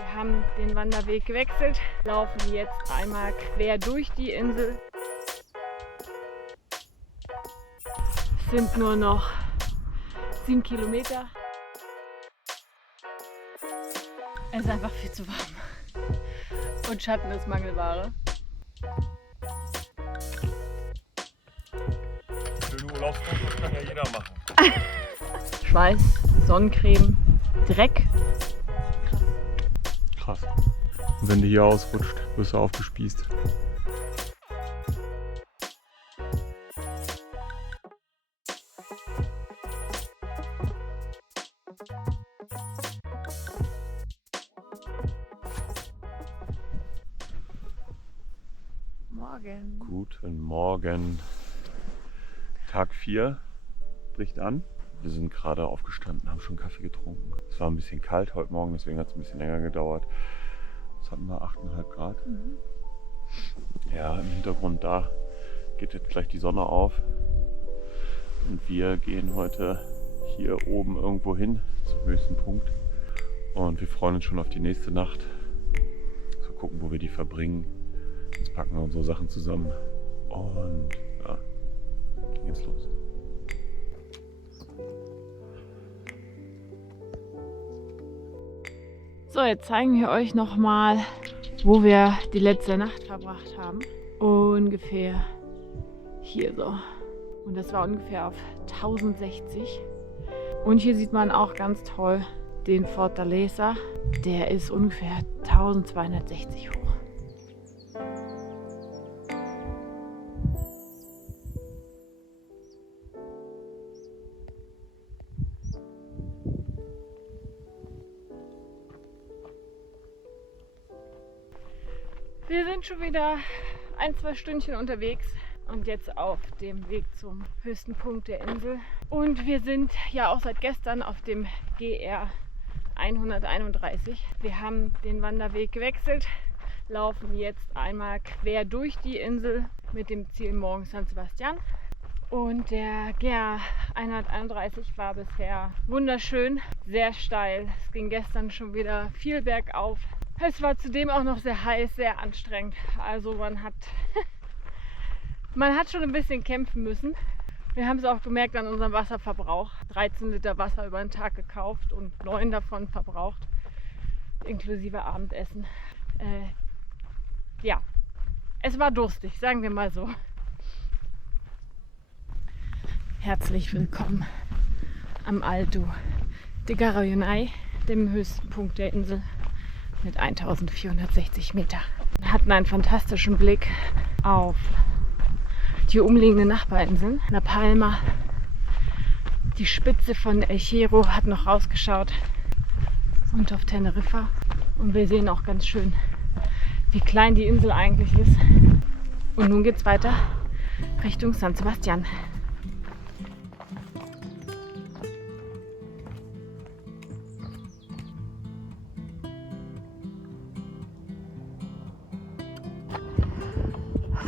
Wir haben den Wanderweg gewechselt, laufen jetzt einmal quer durch die Insel. Es sind nur noch 7 Kilometer. Es ist einfach viel zu warm. Und Schatten ist Mangelware. Schöne Urlaubsfotos kann ja jeder machen. Schweiß, Sonnencreme, Dreck. Krass. Und wenn du hier ausrutscht, wirst du aufgespießt. Morgen. Guten Morgen. Tag 4 bricht an. Wir sind gerade aufgestanden, haben schon Kaffee getrunken. Es war ein bisschen kalt heute Morgen, deswegen hat es ein bisschen länger gedauert. Was hatten wir? 8,5 Grad. Ja, im Hintergrund da geht jetzt gleich die Sonne auf. Und wir gehen heute hier oben irgendwo hin, zum höchsten Punkt. Und wir freuen uns schon auf die nächste Nacht. So gucken, wo wir die verbringen. Jetzt packen wir unsere Sachen zusammen. Und ja, dann geht's los. So, jetzt zeigen wir euch nochmal, wo wir die letzte Nacht verbracht haben. Ungefähr hier so. Und das war ungefähr auf 1060. Und hier sieht man auch ganz toll den Fortaleza. Der ist ungefähr 1260 hoch. Wir sind schon wieder 1-2 Stündchen unterwegs und jetzt auf dem Weg zum höchsten Punkt der Insel. Und wir sind ja auch seit gestern auf dem GR 131. Wir haben den Wanderweg gewechselt, laufen jetzt einmal quer durch die Insel mit dem Ziel morgen San Sebastian. Und der GR 131 war bisher wunderschön, sehr steil. Es ging gestern schon wieder viel bergauf. Es war zudem auch noch sehr heiß, sehr anstrengend. Also man hat schon ein bisschen kämpfen müssen. Wir haben es auch gemerkt an unserem Wasserverbrauch. 13 Liter Wasser über den Tag gekauft und 9 davon verbraucht, inklusive Abendessen. Ja, es war durstig, sagen wir mal so. Herzlich willkommen am Alto de Garaionay, dem höchsten Punkt der Insel mit 1460 Meter. Wir hatten einen fantastischen Blick auf die umliegenden Nachbarinseln. La Palma, die Spitze von El Hierro hat noch rausgeschaut und auf Teneriffa. Und wir sehen auch ganz schön, wie klein die Insel eigentlich ist. Und nun geht es weiter Richtung San Sebastian.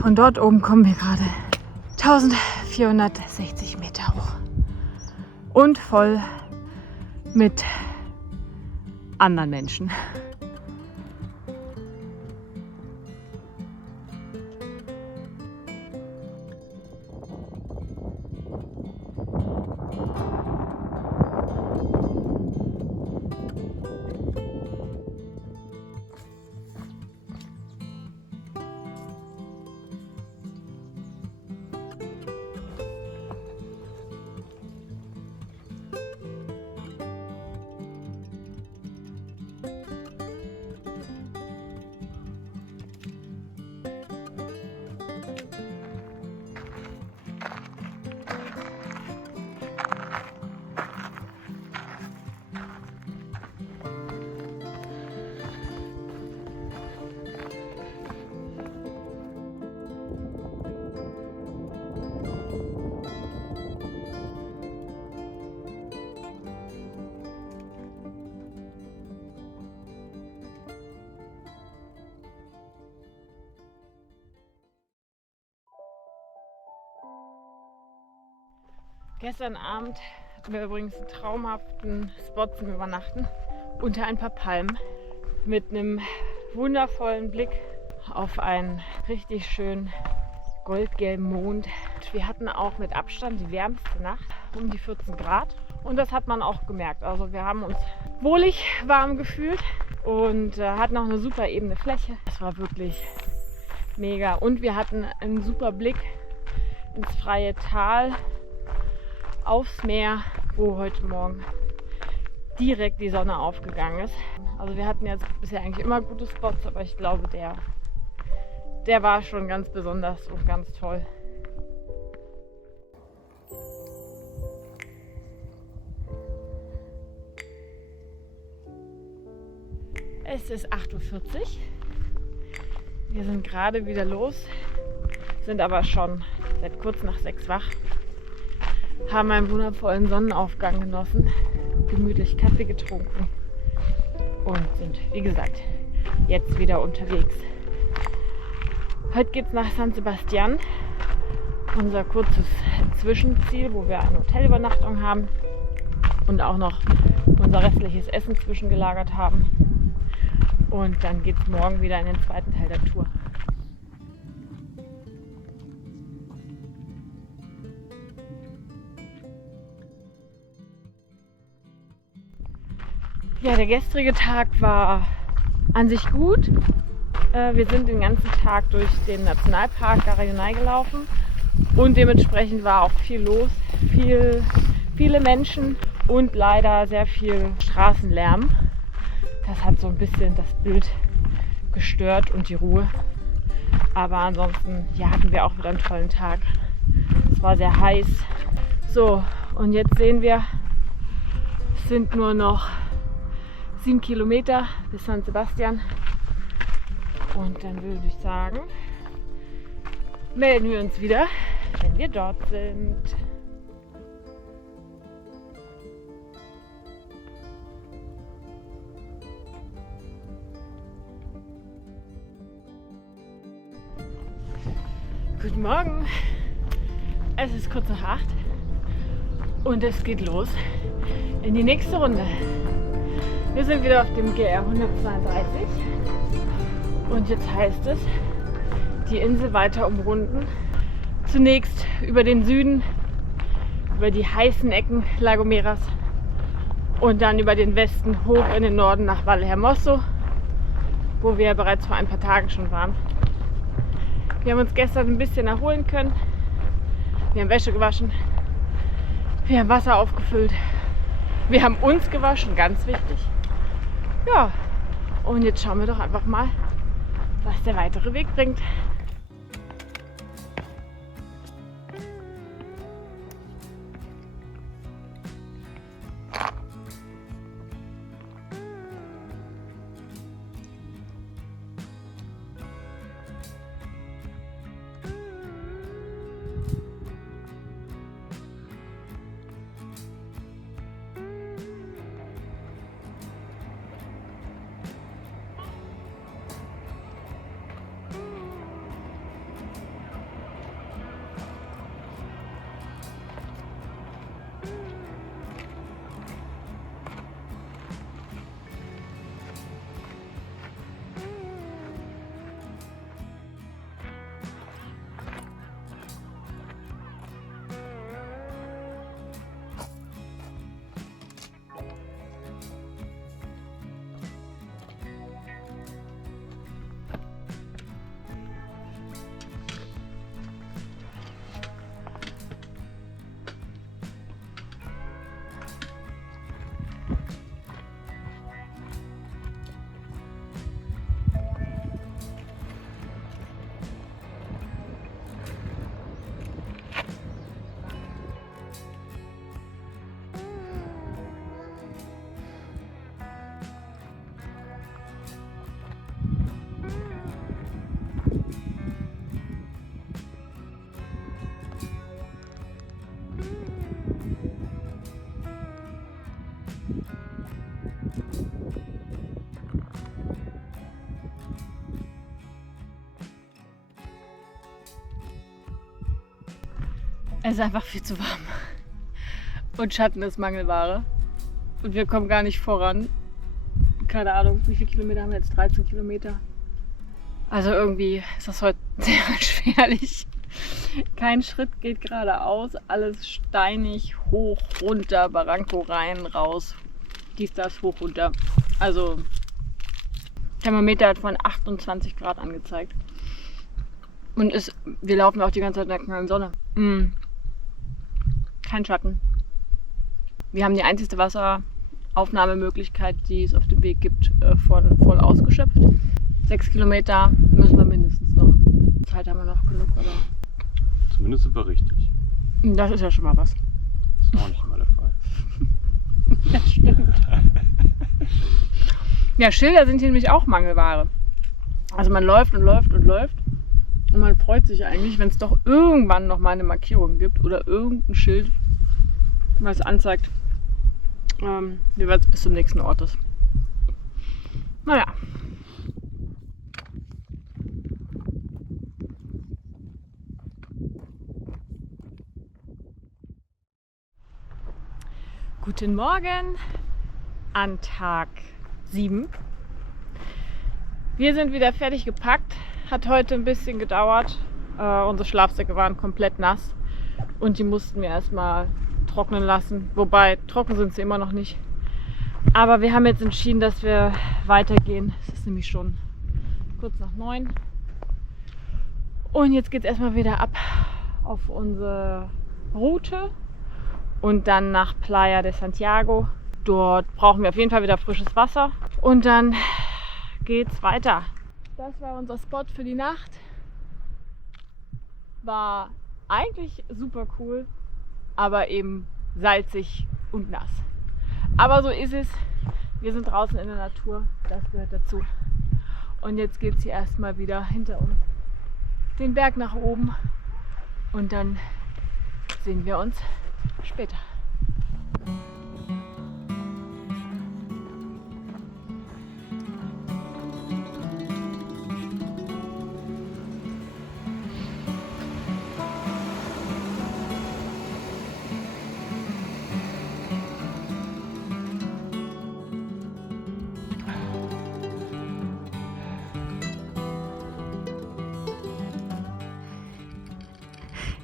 Von dort oben kommen wir gerade 1460 Meter hoch und voll mit anderen Menschen. Gestern Abend hatten wir übrigens einen traumhaften Spot zum Übernachten unter ein paar Palmen. mit einem wundervollen Blick auf einen richtig schönen goldgelben Mond. Wir hatten auch mit Abstand die wärmste Nacht, um die 14 Grad. Und das hat man auch gemerkt. Also wir haben uns wohlig warm gefühlt und hatten auch eine super ebene Fläche. Das war wirklich mega. Und wir hatten einen super Blick ins freie Tal, aufs Meer, wo heute Morgen direkt die Sonne aufgegangen ist. Also wir hatten jetzt bisher eigentlich immer gute Spots, aber ich glaube, der war schon ganz besonders und ganz toll. Es ist 8:40 Uhr. Wir sind gerade wieder los, sind aber schon seit kurz nach 6 wach, haben einen wundervollen Sonnenaufgang genossen, gemütlich Kaffee getrunken und sind, wie gesagt, jetzt wieder unterwegs. Heute geht es nach San Sebastian, unser kurzes Zwischenziel, wo wir eine Hotelübernachtung haben und auch noch unser restliches Essen zwischengelagert haben. Und dann geht es morgen wieder in den zweiten Teil der Tour. Ja, der gestrige Tag war an sich gut. Wir sind den ganzen Tag durch den Nationalpark Garayunay gelaufen und dementsprechend war auch viel los, viele Menschen und leider sehr viel Straßenlärm. Das hat so ein bisschen das Bild gestört und die Ruhe. Aber ansonsten ja, hatten wir auch wieder einen tollen Tag. Es war sehr heiß. So, und jetzt sehen wir, es sind nur noch 7 Kilometer bis San Sebastian. Und dann würde ich sagen, melden wir uns wieder, wenn wir dort sind. Guten Morgen, es ist kurz nach 8 und es geht los in die nächste Runde. Wir sind wieder auf dem GR 132 und jetzt heißt es, die Insel weiter umrunden. Zunächst über den Süden, über die heißen Ecken La Gomeras und dann über den Westen hoch in den Norden nach Vallehermoso, wo wir bereits vor ein paar Tagen schon waren. Wir haben uns gestern ein bisschen erholen können. Wir haben Wäsche gewaschen. Wir haben Wasser aufgefüllt. Wir haben uns gewaschen, ganz wichtig. Ja, und jetzt schauen wir doch einfach mal, was der weitere Weg bringt. Es ist einfach viel zu warm. Und Schatten ist Mangelware. Und wir kommen gar nicht voran. keine Ahnung, wie viele Kilometer haben wir jetzt? 13 Kilometer. Also irgendwie ist das heute sehr beschwerlich. Kein Schritt geht geradeaus, alles steinig, hoch, runter, Barranco rein, raus, dies, das, hoch, runter. Also Thermometer hat von 28 Grad angezeigt. Und wir laufen auch die ganze Zeit in der knallen Sonne. Kein Schatten. Wir haben die einzige Wasseraufnahmemöglichkeit, die es auf dem Weg gibt, voll ausgeschöpft. 6 Kilometer müssen wir mindestens noch. Zeit haben wir noch genug, aber... Zumindest sind wir richtig. Das ist ja schon mal was. Das ist auch nicht immer der Fall. Das stimmt. Ja, Schilder sind hier nämlich auch Mangelware. Also man läuft und läuft und läuft und man freut sich eigentlich, wenn es doch irgendwann noch mal eine Markierung gibt oder irgendein Schild, was anzeigt, wie weit es bis zum nächsten Ort ist. Naja. Guten Morgen an Tag 7. Wir sind wieder fertig gepackt. Hat heute ein bisschen gedauert. Unsere Schlafsäcke waren komplett nass und die mussten wir erstmal trocknen lassen. Wobei, trocken sind sie immer noch nicht. Aber wir haben jetzt entschieden, dass wir weitergehen. Es ist nämlich schon kurz nach 9. Und jetzt geht es erstmal wieder ab auf unsere Route. Und dann nach Playa de Santiago. Dort brauchen wir auf jeden Fall wieder frisches Wasser. Und dann geht's weiter. Das war unser Spot für die Nacht. War eigentlich super cool, aber eben salzig und nass. Aber so ist es. Wir sind draußen in der Natur. Das gehört dazu. Und jetzt geht's hier erstmal wieder hinter uns den Berg nach oben. Und dann sehen wir uns später.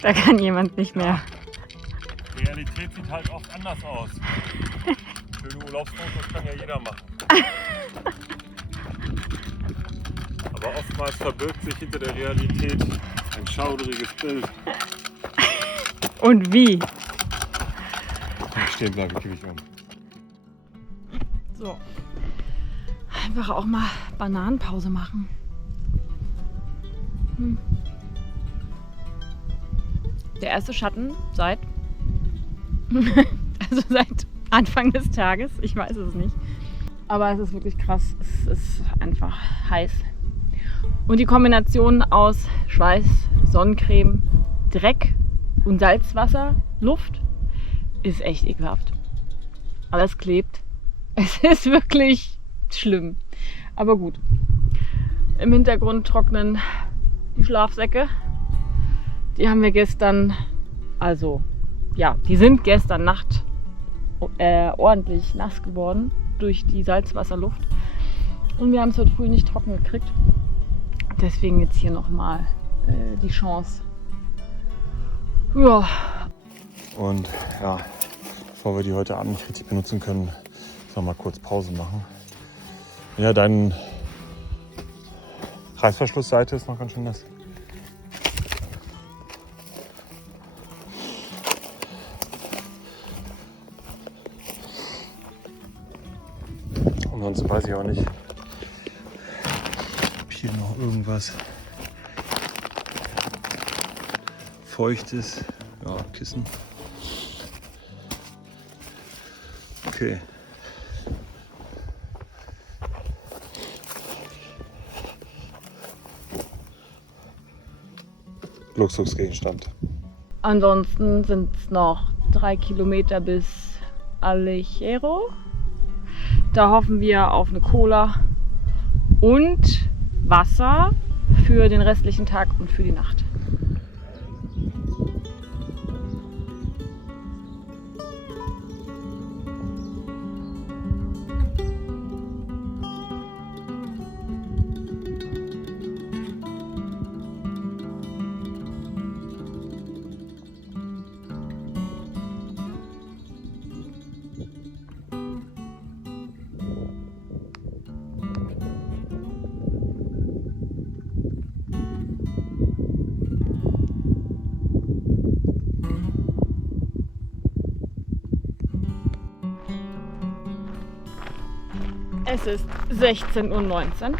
Da kann jemand nicht mehr. Die Realität sieht halt oft anders aus. Schöne Urlaubsfotos kann ja jeder machen. Aber oftmals verbirgt sich hinter der Realität ein schauderiges Bild. Und wie? Stehen bleiben, kippe ich um. So. Einfach auch mal Bananenpause machen. Der erste Schatten seit Anfang des Tages. Ich weiß es nicht. Aber es ist wirklich krass. Es ist einfach heiß. Und die Kombination aus Schweiß, Sonnencreme, Dreck und Salzwasser, Luft ist echt ekelhaft. Aber es klebt. Es ist wirklich schlimm. Aber gut. Im Hintergrund trocknen die Schlafsäcke. Die haben wir gestern, die sind gestern Nacht ordentlich nass geworden durch die Salzwasserluft. Und wir haben es heute früh nicht trocken gekriegt. Deswegen jetzt hier nochmal die Chance. Ja. Und ja, bevor wir die heute Abend nicht richtig benutzen können, noch mal kurz Pause machen. Ja, deine Reißverschlussseite ist noch ganz schön nass. Ansonsten weiß ich auch nicht, ob hier noch irgendwas Feuchtes. Ja, Kissen. Okay. Luxusgegenstand. Ansonsten sind es noch 3 Kilometer bis Alejero. Da hoffen wir auf eine Cola und Wasser für den restlichen Tag und für die Nacht. Es ist 16:19 Uhr.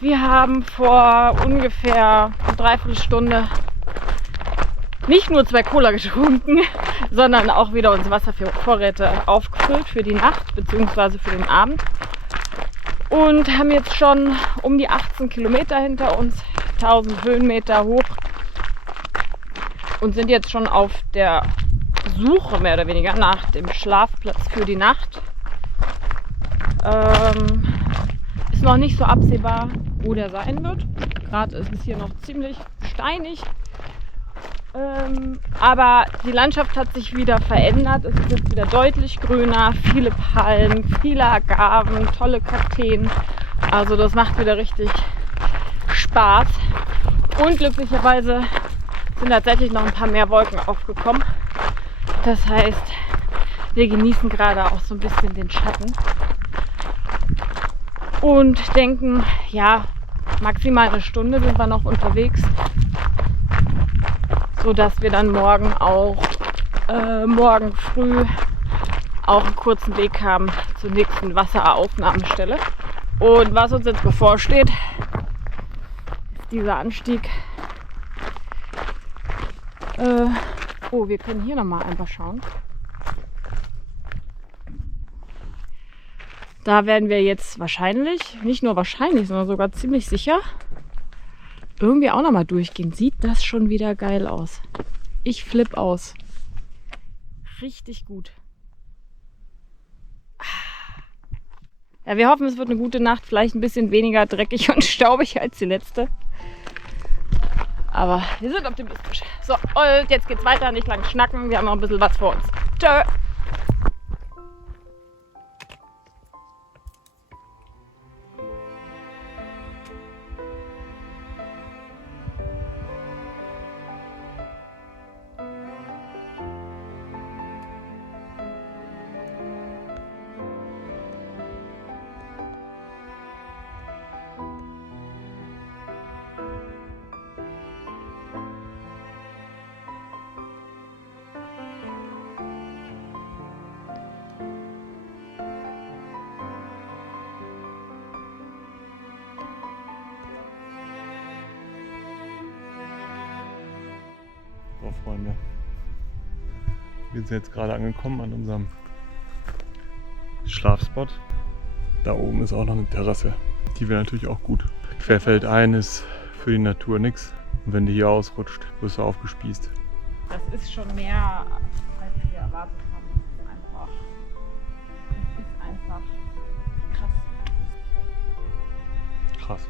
Wir haben vor ungefähr eine Dreiviertelstunde nicht nur 2 Cola getrunken, sondern auch wieder unsere Wasservorräte aufgefüllt für die Nacht bzw. für den Abend. Und haben jetzt schon um die 18 Kilometer hinter uns, 1000 Höhenmeter hoch. Und sind jetzt schon auf der Suche mehr oder weniger nach dem Schlafplatz für die Nacht. Ist noch nicht so absehbar, wo der sein wird. Gerade ist es hier noch ziemlich steinig. Aber die Landschaft hat sich wieder verändert. Es ist jetzt wieder deutlich grüner, viele Palmen, viele Agaven, tolle Kakteen. Also das macht wieder richtig Spaß. Und glücklicherweise sind tatsächlich noch ein paar mehr Wolken aufgekommen. Das heißt, wir genießen gerade auch so ein bisschen den Schatten. Und denken, ja, maximal eine Stunde sind wir noch unterwegs. Sodass wir dann morgen früh auch einen kurzen Weg haben zur nächsten Wasseraufnahmestelle. Und was uns jetzt bevorsteht, ist dieser Anstieg. Wir können hier nochmal einfach schauen. Da werden wir jetzt wahrscheinlich, nicht nur wahrscheinlich, sondern sogar ziemlich sicher, irgendwie auch nochmal durchgehen. Sieht das schon wieder geil aus. Ich flipp aus. Richtig gut. Ja, wir hoffen, es wird eine gute Nacht. Vielleicht ein bisschen weniger dreckig und staubig als die letzte. Aber wir sind optimistisch. So, und jetzt geht's weiter. Nicht lang schnacken. Wir haben noch ein bisschen was vor uns. Tschö! So, Freunde, wir sind jetzt gerade angekommen an unserem Schlafspot. Da oben ist auch noch eine Terrasse. Die wäre natürlich auch gut. Querfeldein ist für die Natur nichts. Und wenn du hier ausrutscht, wirst du aufgespießt. Das ist schon mehr, als wir erwartet haben. Es ist einfach krass. Krass.